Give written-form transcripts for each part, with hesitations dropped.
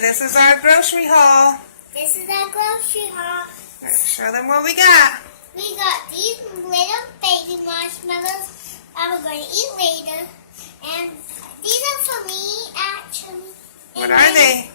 this is our grocery haul. This is our grocery haul. Let's show them what we got. We got these little baby marshmallows that we're going to eat later. And these are for me, actually. What are they?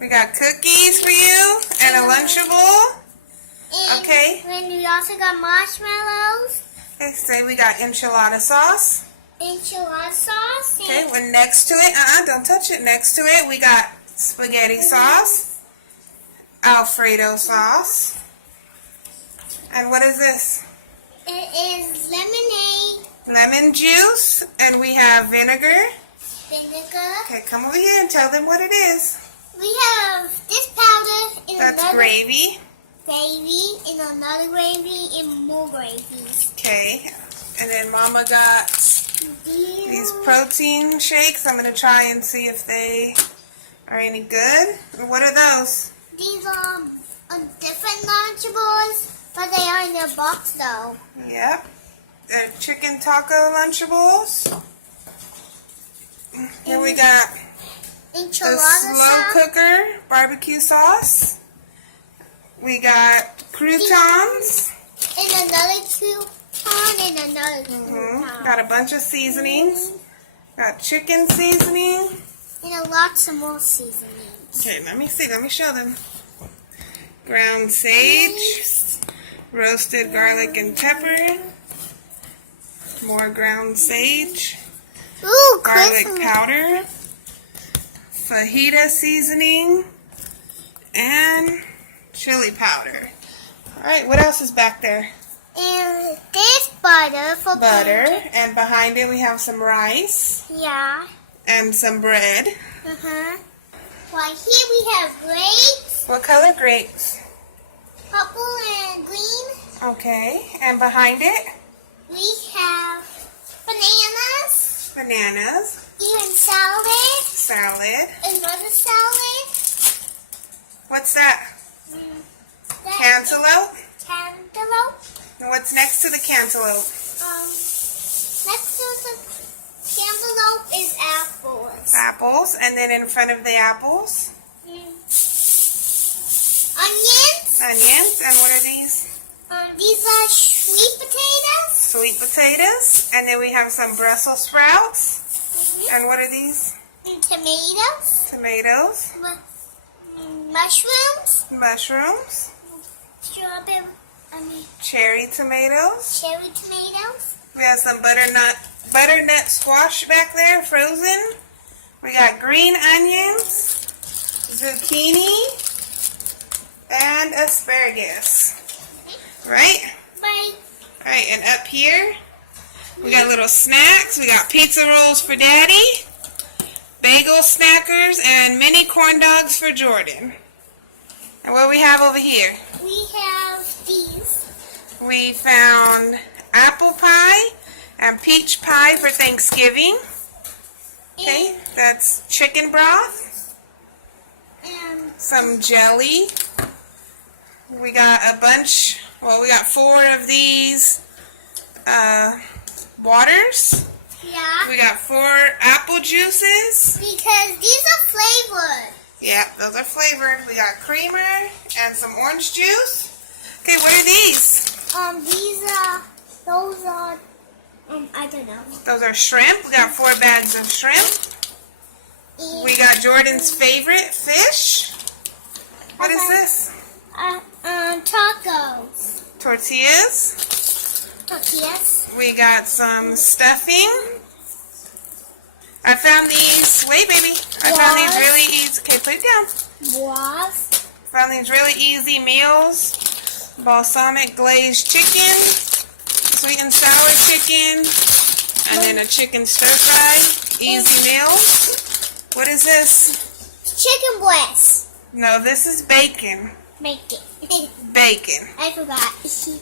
We got cookies for you and a Lunchable. And Okay. then we also got marshmallows. Okay, say we got enchilada sauce. Enchilada sauce. Okay, well next to it, don't touch it. Next to it, we got spaghetti sauce, Alfredo sauce. And what is this? It is lemonade. Lemon juice, and we have vinegar. Vinegar. Okay, come over here and tell them what it is. We have this powder in That's another gravy. gravy, in another gravy, and more gravies. Okay, and then Mama got these These protein shakes. I'm going to try and see if they are any good. What are those? These are different Lunchables, but they are in their box though. Yep. They're chicken taco Lunchables. Here we got the Enchilada slow sauce. cooker barbecue sauce. We got croutons. And another crouton and another crouton. Got a bunch of seasonings. Got chicken seasoning. And lots of more seasonings. Okay, let me see. Let me show them. Ground sage. Roasted garlic and pepper. More ground sage. Ooh, Garlic Christmas. powder. Fajita seasoning. And chili powder. Alright, what else is back there? And this butter for Butter. pancakes. And behind it we have some rice. Yeah. And some bread. Right here we have grapes, What color grapes? purple and green. Okay. And behind it? We have bananas, Bananas. even salad, Salad. another salad. What's that? That Cantaloupe. is cantaloupe. And what's next to the cantaloupe? Next to the cantaloupe is apples. Apples. And then in front of the apples, Onions. onions. And what are these? These are sweet potatoes. Sweet potatoes. And then we have some Brussels sprouts. And what are these? And tomatoes. Tomatoes. Mushrooms. Mushrooms. Strawberry. Cherry tomatoes. Cherry tomatoes. We have some butternut squash back there, frozen. We got green onions, zucchini, and asparagus. Right? Right. Alright, and up here, we got little snacks. We got pizza rolls for Daddy, bagel snackers, and mini corn dogs for Jordan. And what we have over here? We have these. We found apple pie and peach pie for Thanksgiving. Okay, that's chicken broth, And some jelly. We got a bunch, we got 4 of these waters. yeah. We got 4 apple juices. Because these are flavored. Yep, those are flavored. We got creamer and some orange juice. Okay, what are these? Those are, I don't know. Those are shrimp. We got 4 bags of shrimp. And, We got Jordan's favorite fish. What is this? tacos. Tortillas. Tortillas. We got some stuffing. I found these. Wait, baby. I found these What? really easy. Okay, put it down. Was. Found these really easy meals. Balsamic glazed chicken, sweet and sour chicken, and then a chicken stir fry. Easy meals. What is this? Chicken breast. No, this is bacon. Make it. Bacon. I forgot.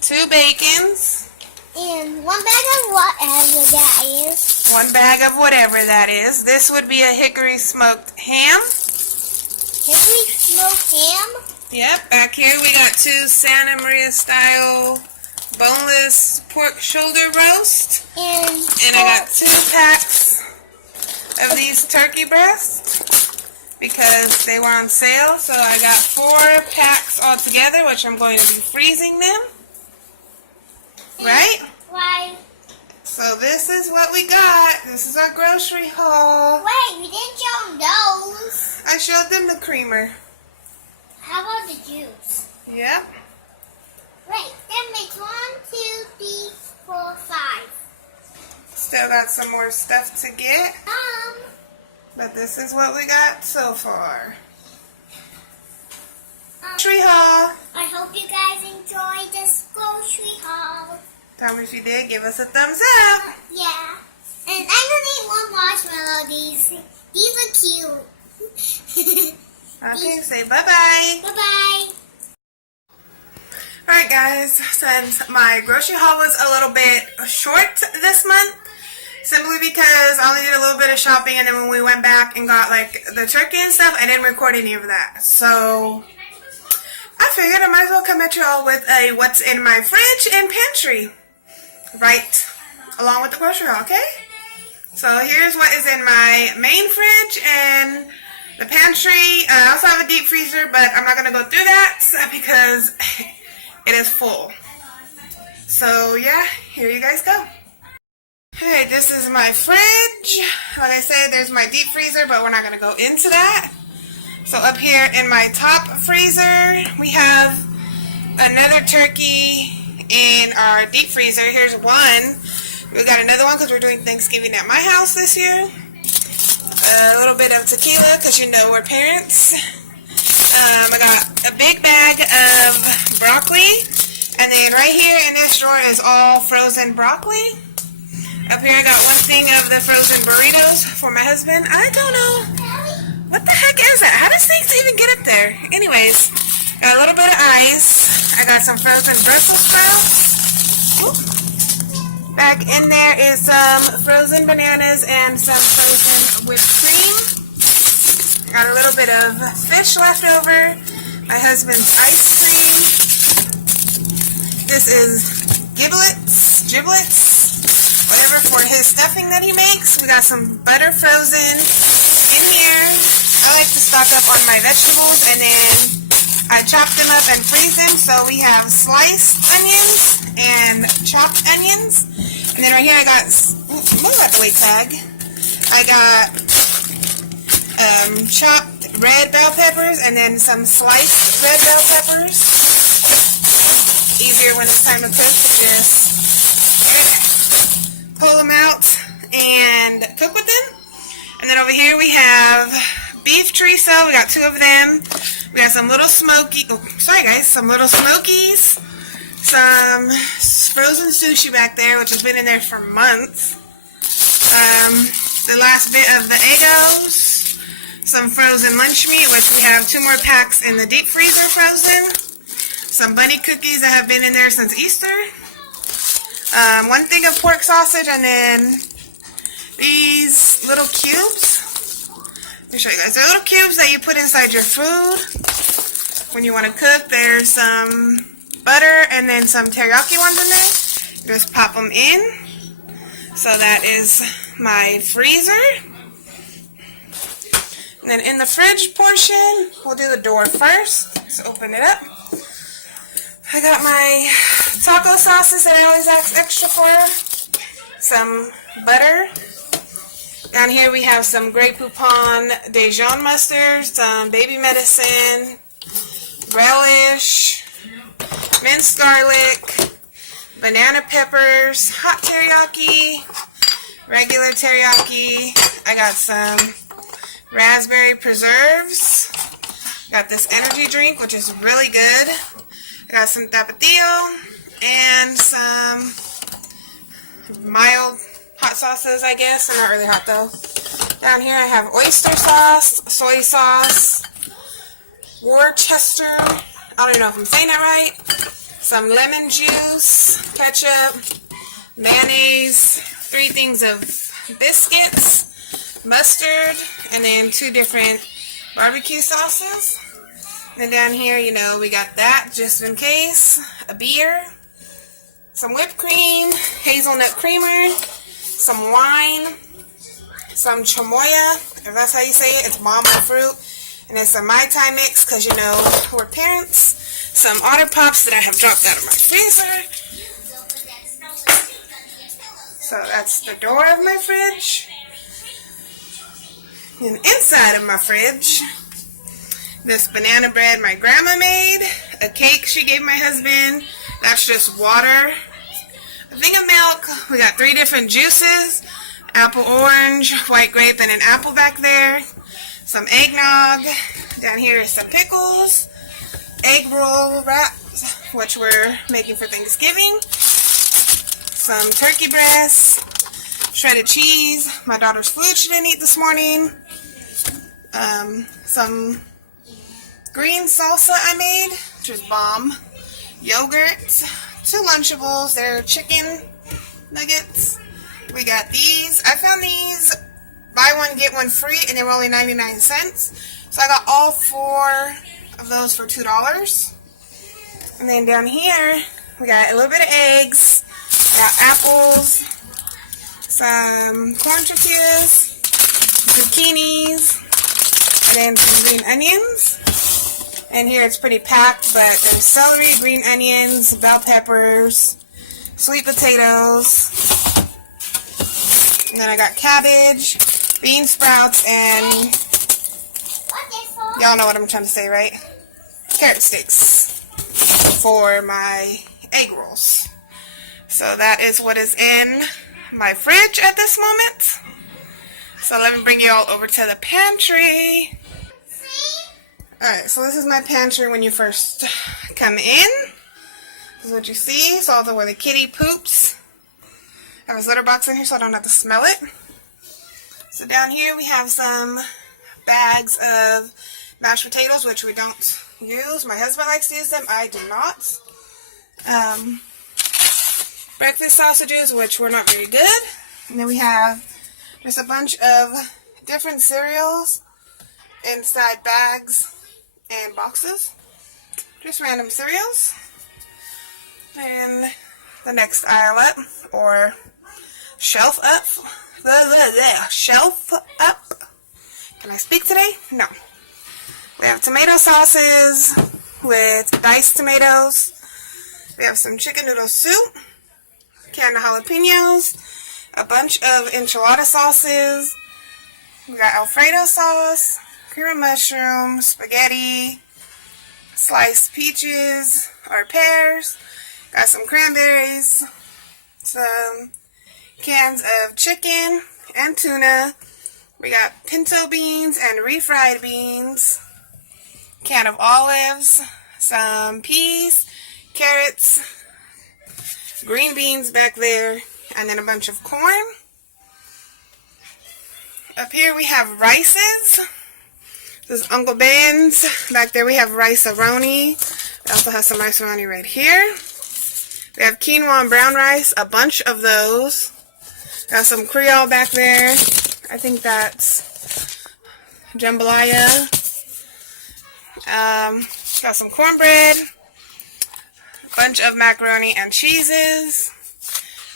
2 bacons. And 1 bag of whatever that is. 1 bag of whatever that is. This would be a hickory smoked ham. Hickory smoked ham. Yep, back here we got 2 Santa Maria style boneless pork shoulder roast. And I got 2 packs of these turkey breasts. because they were on sale. So I got 4 packs all together, which I'm going to be freezing them. Right? Right. So this is what we got. This is our grocery haul. Wait, we didn't show them those. I showed them the creamer. How about the juice? Yep. Wait, that makes 1, 2, 3, 4, 5. Still got some more stuff to get. But this is what we got so far. Grocery haul. I hope you guys enjoyed this grocery haul. Tell me if you did. Give us a thumbs up. Yeah. And I'm gonna eat one marshmallow. These are cute. Okay, say bye-bye. Bye-bye. Alright guys, since my grocery haul was a little bit short this month, simply because I only did a little bit of shopping, and then when we went back and got like the turkey and stuff, I didn't record any of that. So I figured I might as well come at you all with a what's in my fridge and pantry, right along with the grocery haul, okay? So here's what is in my main fridge and the pantry. I also have a deep freezer, but I'm not going to go through that because it is full. So yeah, here you guys go. Okay, this is my fridge. Like I said, there's my deep freezer, but we're not going to go into that. So up here in my top freezer, we have another turkey in our deep freezer. Here's one. We got another one because we're doing Thanksgiving at my house this year. A little bit of tequila because you know we're parents. I got a big bag of broccoli. And then right here in this drawer is all frozen broccoli. Up here I got one thing of the frozen burritos for my husband. I don't know. What the heck is that? How does things even get up there? Anyways, got a little bit of ice. I got some frozen Brussels sprouts. Ooh. Back in there is some frozen bananas and some frozen whipped cream. Got a little bit of fish left over. My husband's ice cream. This is giblets, whatever for his stuffing that he makes. We got some butter frozen in here. I like to stock up on my vegetables, and then I chop them up and freeze them. So we have sliced onions and chopped onions. And then right here I got, move out the way, Craig. I got chopped red bell peppers and then some sliced red bell peppers. Easier when it's time to cook to just pull them out and cook with them. And then over here we have beef chorizo. We got 2 of them. We got some little smoky, some little smokies. Some frozen sushi back there, which has been in there for months. The last bit of the Eggos. Some frozen lunch meat, which we have 2 more packs in the deep freezer frozen. Some bunny cookies that have been in there since Easter. 1 thing of pork sausage, and then these little cubes. Let me show you guys. They're little cubes that you put inside your food when you want to cook. There's some butter and then some teriyaki ones in there. Just pop them in. So that is my freezer. And then in the fridge portion, we'll do the door first. So open it up. I got my taco sauces that I always ask extra for. Some butter. Down here we have some Grey Poupon Dijon mustard, some baby medicine, relish, minced garlic, banana peppers, hot teriyaki, regular teriyaki. I got some raspberry preserves. Got this energy drink, which is really good. I got some tapatio and some mild hot sauces, I guess. They're not really hot though. Down here I have oyster sauce, soy sauce, Worcester, I don't even know if I'm saying that right, some lemon juice, ketchup, mayonnaise, 3 things of biscuits, mustard, and then 2 different barbecue sauces. And then down here, you know, we got that just in case, a beer, some whipped cream, hazelnut creamer, some wine, some chamoya, if that's how you say it. It's bamboo fruit. And then some Mai Tai mix, because you know, we're parents. Some Otter Pops that I have dropped out of my freezer. So that's the door of my fridge. And inside of my fridge, this banana bread my grandma made. A cake she gave my husband. That's just water. A thing of milk. We got 3 different juices. Apple orange, white grape, and an apple back there. Some eggnog. Down here is some pickles. Egg roll wraps, which we're making for Thanksgiving. Some turkey breasts. Shredded cheese. My daughter's food she didn't eat this morning. Some green salsa I made, which is bomb. Yogurt. 2 Lunchables. They're chicken nuggets. We got these. I found these buy one get one free, and they were only 99 cents. So I got all 4 of those for $2. And then down here we got a little bit of eggs. We got apples, some corn tortillas, zucchinis, and then some green onions. And here it's pretty packed, but there's celery, green onions, bell peppers, sweet potatoes. And then I got cabbage, bean sprouts, and y'all know what I'm trying to say, right? Carrot sticks for my egg rolls. So that is what is in my fridge at this moment. So let me bring you all over to the pantry. Alright, so this is my pantry when you first come in. This is what you see. It's all where the kitty poops. I have his litter box in here so I don't have to smell it. So down here we have some bags of mashed potatoes, which we don't use. My husband likes to use them. I do not. Breakfast sausages, which were not very good. And then we have just a bunch of different cereals inside bags and boxes. Just random cereals. And the next aisle up, or shelf up. Shelf up. Can I speak today? No. We have tomato sauces with diced tomatoes. We have some chicken noodle soup, canned jalapenos, a bunch of enchilada sauces. We got Alfredo sauce, cream of mushroom, spaghetti, sliced peaches or pears. Got some cranberries, some cans of chicken and tuna. We got pinto beans and refried beans, can of olives, some peas, carrots, green beans back there, and then a bunch of corn. Up here we have rices. This is Uncle Ben's. Back there we have rice-a-roni. We also have some rice-a-roni right here. We have quinoa and brown rice, a bunch of those. Got some Creole back there. I think that's jambalaya. Got some cornbread. A bunch of macaroni and cheeses.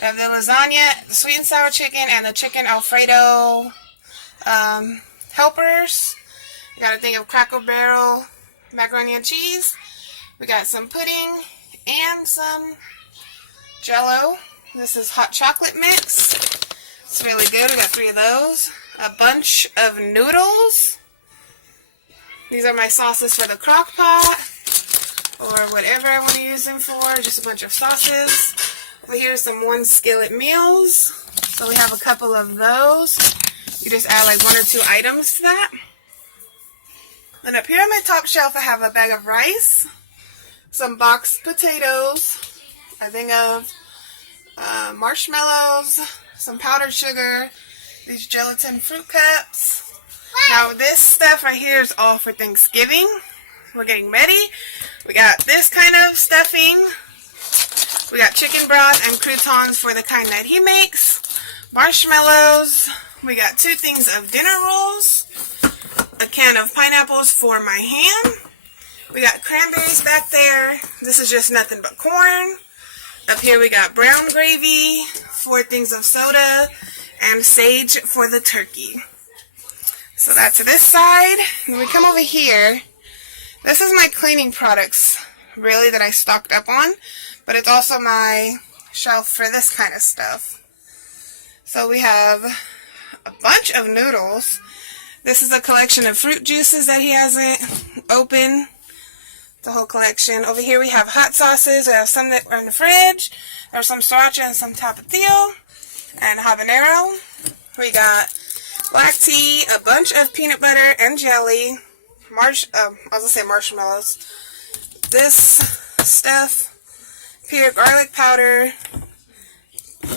We have the lasagna, the sweet and sour chicken, and the chicken Alfredo helpers. We got a thing of Cracker Barrel macaroni and cheese. We got some pudding and some Jell-O. This is hot chocolate mix. It's really good. We got 3 of those. A bunch of noodles. These are my sauces for the crock pot, or whatever I want to use them for. Just a bunch of sauces. Over here some 1 skillet meals. So we have a couple of those. You just add like 1 or 2 items to that. And up here on my top shelf I have a bag of rice, some boxed potatoes, a thing of marshmallows, some powdered sugar, these gelatin fruit cups. Now this stuff right here is all for Thanksgiving. We're getting ready. We got this kind of stuffing. We got chicken broth and croutons for the kind that he makes. Marshmallows. We got 2 things of dinner rolls. A can of pineapples for my ham. We got cranberries back there. This is just nothing but corn. Up here we got brown gravy, 4 things of soda, and sage for the turkey. So that's this side. And we come over here. This is my cleaning products, really, that I stocked up on. But it's also my shelf for this kind of stuff. So we have a bunch of noodles. This is a collection of fruit juices that he hasn't opened. The whole collection. Over here we have hot sauces. We have some that are in the fridge. There's some sriracha and some tapatio and habanero. We got black tea, a bunch of peanut butter and jelly. I was gonna say marshmallows. This stuff, pure garlic powder,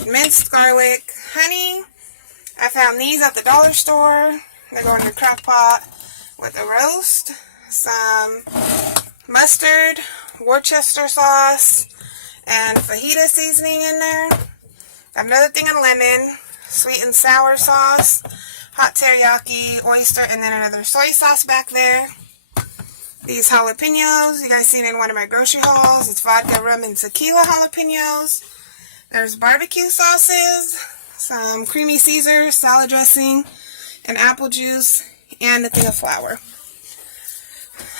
minced garlic, honey. I found these at the dollar store. They go in your crock pot with a roast, some mustard, Worcester sauce, and fajita seasoning in there. Got another thing of lemon, sweet and sour sauce, hot teriyaki, oyster, and then another soy sauce back there. These jalapenos, you guys seen in one of my grocery hauls. It's vodka, rum, and tequila jalapenos. There's barbecue sauces, some creamy Caesar, salad dressing, and apple juice, and a thing of flour.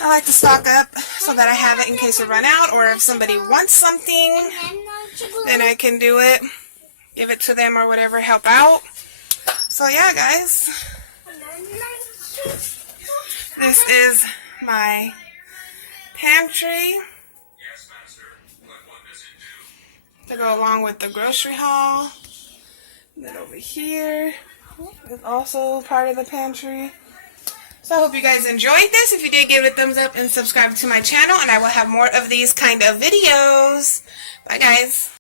I like to stock up so that I have it in case we run out, or if somebody wants something, then I can do it, give it to them or whatever, help out. So yeah, guys, this is my pantry to go along with the grocery haul. Then over here is also part of the pantry. So I hope you guys enjoyed this. If you did, give it a thumbs up and subscribe to my channel, and I will have more of these kind of videos. Bye, guys.